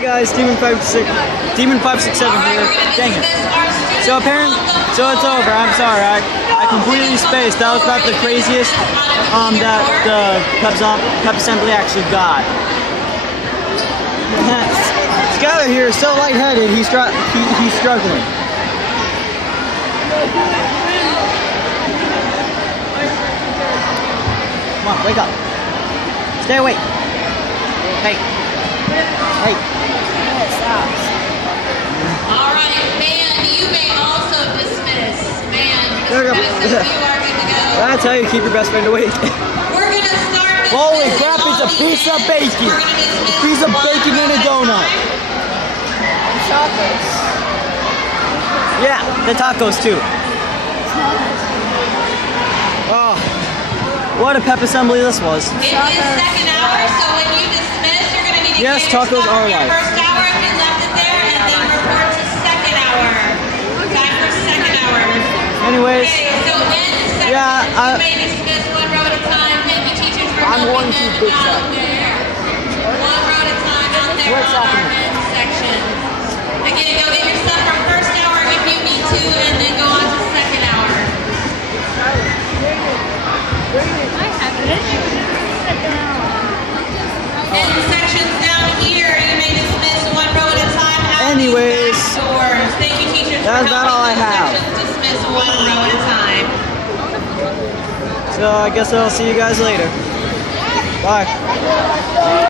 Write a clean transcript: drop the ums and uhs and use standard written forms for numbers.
Hey guys, Demon567 here. Dang it. So it's over. I'm sorry. I completely spaced. That was about the craziest that the pep assembly actually got. Skylar here is so lightheaded. He's struggling. Come on, wake up. Stay awake. Hey. Hey. Alright, man, you may also dismiss. Man, There we go. you are good to go. I tell you, keep your best friend awake. We're going to start dismissing. Holy crap, it's a piece of bacon. A piece of bacon and a donut. Chocolates. Yeah, the tacos too. Oh, what a pep assembly this was. It is second hour, so when you dismiss, you're going to need to Yes, get your tacos stuff are in your alive. first hour if you left it there, and then report to second hour. Time for second hour. Anyways, Okay, so in section, yeah, you may dismiss one row at a time. Thank you, teachers, for I'm helping going to them big out shot. there. One row at a time out there What's on our happening? men's section. Again, go get your stuff from first hour if you need to, and then go on to second hour. And sections down here, you may dismiss one row at a time. Out these Anyways, back doors. Thank you, teachers, that's for about all I helping have. the sections dismiss one row at a time. so I guess I'll see you guys later. Bye.